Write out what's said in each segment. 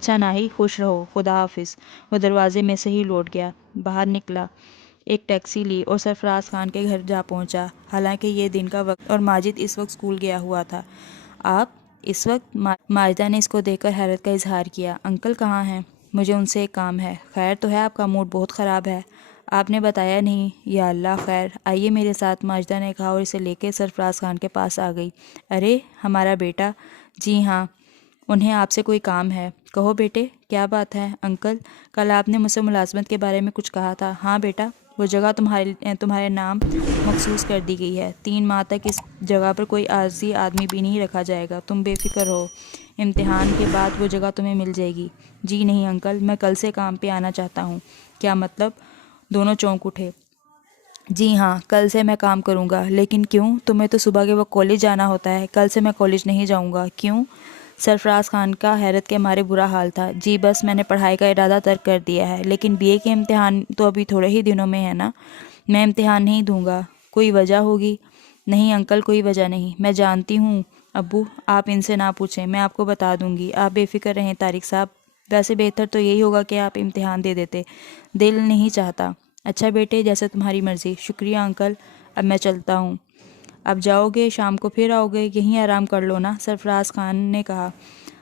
अच्छा नाही, खुश रहो, खुदा हाफिज़। वो दरवाजे में से ही लौट गया। बाहर निकला, एक टैक्सी ली और सरफराज खान के घर जा पहुंचा। हालांकि ये दिन का वक्त और माजिद इस वक्त स्कूल गया हुआ था। आप इस वक्त? माजिदा ने इसको देखकर हैरत का इजहार किया। अंकल कहाँ हैं? मुझे उनसे एक काम है। खैर तो है? आपका मूड बहुत ख़राब है, आपने बताया नहीं। या अल्लाह, खैर आइए मेरे साथ, माजिदा ने कहा और इसे लेकर सरफराज खान के पास आ गई। अरे हमारा बेटा? जी हाँ, उन्हें आपसे कोई काम है। कहो बेटे, क्या बात है? अंकल, कल आपने मुझसे मुलाजमत के बारे में कुछ कहा था। हाँ बेटा, वो जगह तुम्हारे नाम मखसूस कर दी गई है। 3 माह तक इस जगह पर कोई आरजी आदमी भी नहीं रखा जाएगा। तुम बेफिक्र रहो, इम्तिहान के बाद वो जगह तुम्हें मिल जाएगी। जी नहीं अंकल, मैं कल से काम पे आना चाहता हूँ। क्या मतलब? दोनों चौंक उठे। जी हाँ, कल से मैं काम करूँगा। लेकिन क्यों? तुम्हें तो सुबह के वक्त कॉलेज जाना होता है। कल से मैं कॉलेज नहीं जाऊँगा। क्यों? सरफराज खान का हैरत के मारे बुरा हाल था। जी बस, मैंने पढ़ाई का इरादा तर्क कर दिया है। लेकिन बीए के इम्तिहान तो अभी थोड़े ही दिनों में है ना। मैं इम्तिहान नहीं दूंगा। कोई वजह होगी? नहीं अंकल, कोई वजह नहीं। मैं जानती हूँ अब्बू, आप इनसे ना पूछें, मैं आपको बता दूंगी। आप बेफिक्र रहें तारिक साहब। वैसे बेहतर तो यही होगा कि आप इम्तिहान दे देते। दिल नहीं चाहता। अच्छा बेटे, जैसे तुम्हारी मर्ज़ी। शुक्रिया अंकल, अब मैं चलता हूँ। अब जाओगे? शाम को फिर आओगे? यहीं आराम कर लो ना, सरफराज खान ने कहा।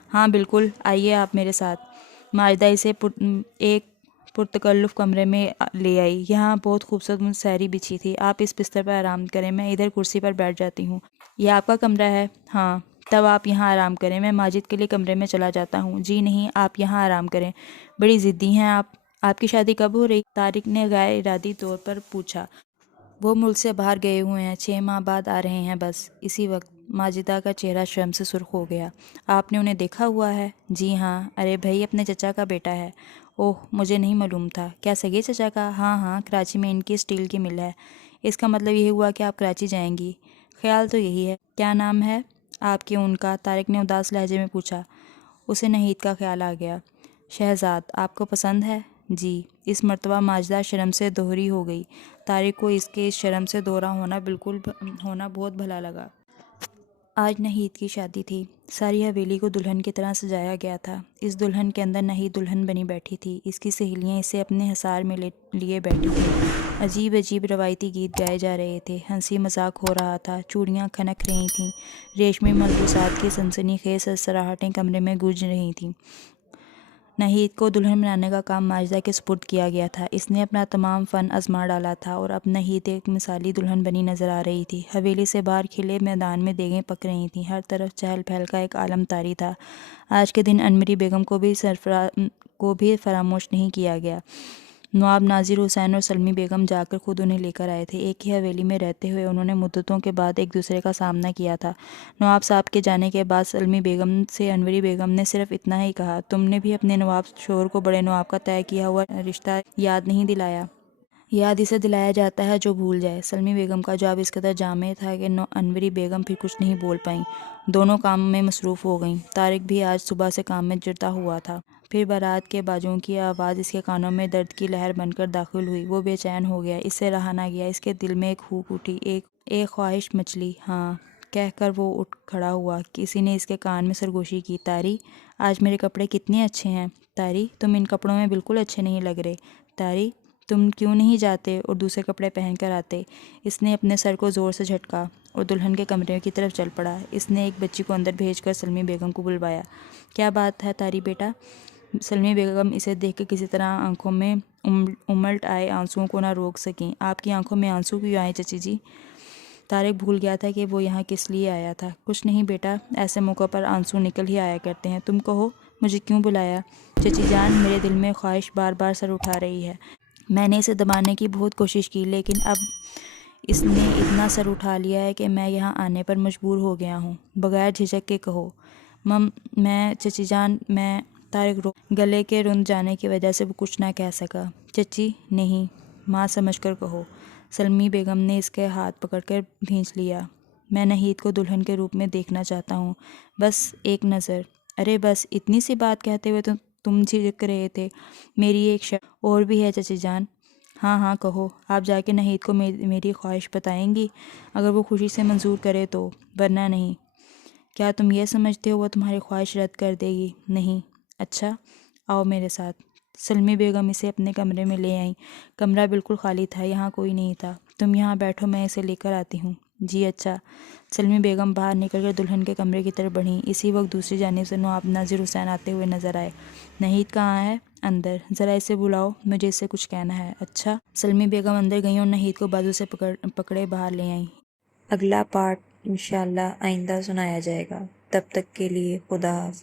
हाँ बिल्कुल, आइए आप मेरे साथ। माजिदा इसे एक पुरतकल्लुफ़ कमरे में ले आई। यहाँ बहुत खूबसूरत मुसहरी बिछी थी। आप इस बिस्तर पर आराम करें, मैं इधर कुर्सी पर बैठ जाती हूँ। यह आपका कमरा है? हाँ। तब आप यहाँ आराम करें, मैं माजिद के लिए कमरे में चला जाता हूँ। जी नहीं, आप यहाँ आराम करें। बड़ी ज़िद्दी हैं आप। आपकी शादी कब हो रही? तारिक ने गैर इरादी तौर पर पूछा। वो मुल्क से बाहर गए हुए हैं, 6 माह बाद आ रहे हैं बस। इसी वक्त माजिदा का चेहरा शर्म से सुर्ख हो गया। आपने उन्हें देखा हुआ है? जी हाँ। अरे भाई, अपने चचा का बेटा है। ओह, मुझे नहीं मालूम था। क्या सगे चचा का? हाँ हाँ, कराची में इनकी स्टील की मिल है। इसका मतलब ये हुआ कि आप कराची जाएंगी? ख्याल तो यही है। क्या नाम है आपके उनका? तारिक ने उदास लहजे में पूछा। उसे नहीद का ख्याल आ गया। शहजाद, आपको पसंद है? जी। इस मर्तबा माजिदा शर्म से दोहरी हो गई। तारिक को इसके इस शर्म से दोहरा होना बहुत भला लगा। आज नहीद की शादी थी। सारी हवेली को दुल्हन की तरह सजाया गया था। इस दुल्हन के अंदर नहीद दुल्हन बनी बैठी थी। इसकी सहेलियां इसे अपने हिसार में लिए बैठी थी। अजीब अजीब रवायती गीत गाए जा रहे थे। हंसी मजाक हो रहा था। चूड़ियाँ खनक रही थीं। रेशमी मलबूसात की सनसनीखेज सरसराहटें कमरे में गूंज रही थीं। नहीद को दुल्हन बनाने का काम माजिदा के सुपुर्द किया गया था। इसने अपना तमाम फ़न आजमा डाला था और अब नहीद एक मिसाली दुल्हन बनी नज़र आ रही थी। हवेली से बाहर खिले मैदान में देगें पक रही थीं। हर तरफ चहल पहल का एक आलम तारी था। आज के दिन अनमरी बेगम को भी फरामोश नहीं किया गया। नवाब नाजिर हुसैन और सलमी बेगम जाकर खुद उन्हें लेकर आए थे। एक ही हवेली में रहते हुए उन्होंने मुद्दतों के बाद एक दूसरे का सामना किया था। नवाब साहब के जाने के बाद सलमी बेगम से अनवरी बेगम ने सिर्फ इतना ही कहा, तुमने भी अपने नवाब शोहर को बड़े नवाब का तय किया हुआ रिश्ता याद नहीं दिलाया। याद इसे दिलाया जाता है जो भूल जाए। सलमी बेगम का जवाब इस कदर जामे था कि अनवरी बेगम फिर कुछ नहीं बोल पाईं। दोनों काम में मसरूफ़ हो गईं। तारिक भी आज सुबह से काम में जुटा हुआ था। फिर बारात के बाजों की आवाज़ इसके कानों में दर्द की लहर बनकर दाखिल हुई। वो बेचैन हो गया। इससे रहा ना गया। इसके दिल में एक हूक उठी, एक ख्वाहिश मचली। हाँ कहकर वो उठ खड़ा हुआ। किसी ने इसके कान में सरगोशी की। तारी, आज मेरे कपड़े कितने अच्छे हैं। तारी, तुम इन कपड़ों में बिल्कुल अच्छे नहीं लग रहे। तारी, तुम क्यों नहीं जाते और दूसरे कपड़े पहन कर आते। इसने अपने सर को ज़ोर से झटका और दुल्हन के कमरे की तरफ चल पड़ा। इसने एक बच्ची को अंदर भेजकर सलमी बेगम को बुलवाया। क्या बात है तारी बेटा? सलमी बेगम इसे देखकर किसी तरह आंखों में उमलट आए आंसुओं को ना रोक सकीं। आपकी आंखों में आंसू क्यों आए चची जी? तारिक भूल गया था कि वो यहाँ किस लिए आया था। कुछ नहीं बेटा, ऐसे मौक़ों पर आंसू निकल ही आया करते हैं। तुम कहो, मुझे क्यों बुलाया? चची जान, मेरे दिल में ख्वाहिश बार बार सर उठा रही है। मैंने इसे दबाने की बहुत कोशिश की, लेकिन अब इसने इतना सर उठा लिया है कि मैं यहाँ आने पर मजबूर हो गया हूँ। बगैर झिझक के कहो। मैं चची जान, मैं तारिक गले के रुंध जाने की वजह से वो कुछ ना कह सका। चची नहीं, माँ समझकर कहो। सलमी बेगम ने इसके हाथ पकड़कर खींच लिया। मैं नहीद को दुल्हन के रूप में देखना चाहता हूँ, बस एक नज़र। अरे बस इतनी सी बात कहते हुए तो तुम झिझक रहे थे। मेरी एक शर्त और भी है चची जान। हाँ हाँ कहो। आप जाके नहीद को मेरी ख्वाहिश बताएंगी? अगर वो खुशी से मंजूर करे तो, वरना नहीं। क्या तुम ये समझते हो वो तुम्हारी ख्वाहिश रद्द कर देगी? नहीं, اچھا، آؤ میرے ساتھ۔ سلمی بیگم اسے اپنے کمرے میں لے آئیں۔ کمرہ بالکل خالی تھا، یہاں کوئی نہیں تھا۔ تم یہاں بیٹھو، میں اسے لے کر آتی ہوں۔ جی اچھا۔ سلمی بیگم باہر نکل کر دلہن کے کمرے کی طرف بڑھیں۔ اسی وقت دوسری جانب سے نواب ناظر حسین آتے ہوئے نظر آئے۔ نہید کہاں ہے؟ اندر۔ ذرا اسے بلاؤ، مجھے اس سے کچھ کہنا ہے۔ اچھا۔ سلمی بیگم اندر گئیں اور نہید کو بازو سے پکڑے باہر لے آئیں۔ اگلا پارٹ انشاءاللہ آئندہ سنایا جائے گا۔ تب تک کے لیے خدا حافظ۔